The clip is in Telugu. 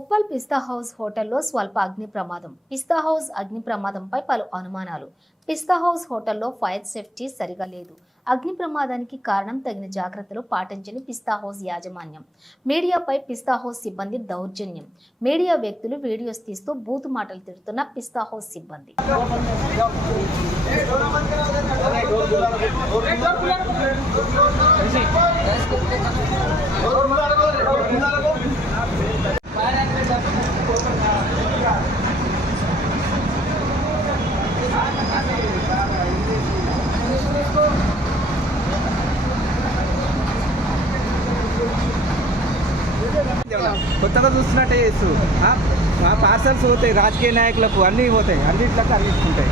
ఉప్పల్ పిస్తా హౌస్ హోటల్లో స్వల్ప అగ్ని ప్రమాదం. పిస్తా హౌస్ అగ్ని ప్రమాదంపై పలు అనుమానాలు. పిస్తా హౌస్ హోటల్లో ఫైర్ సేఫ్టీ సరిగా లేదు. అగ్ని ప్రమాదానికి కారణం తగిన జాగ్రత్తలు పాటించని పిస్తా హౌస్ యాజమాన్యం. మీడియాపై పిస్తా హౌస్ సిబ్బంది దౌర్జన్యం. మీడియా వ్యక్తులు వీడియోస్ తీస్తూ బూతు మాటలు తిడుతున్న పిస్తా హౌస్ సిబ్బంది. కొత్తగా చూస్తున్నట్టే చేస్తూ పార్సల్స్ పోతాయి, రాజకీయ నాయకులకు అన్నీ పోతాయి, అన్నింటికి అన్నించుకుంటాయి.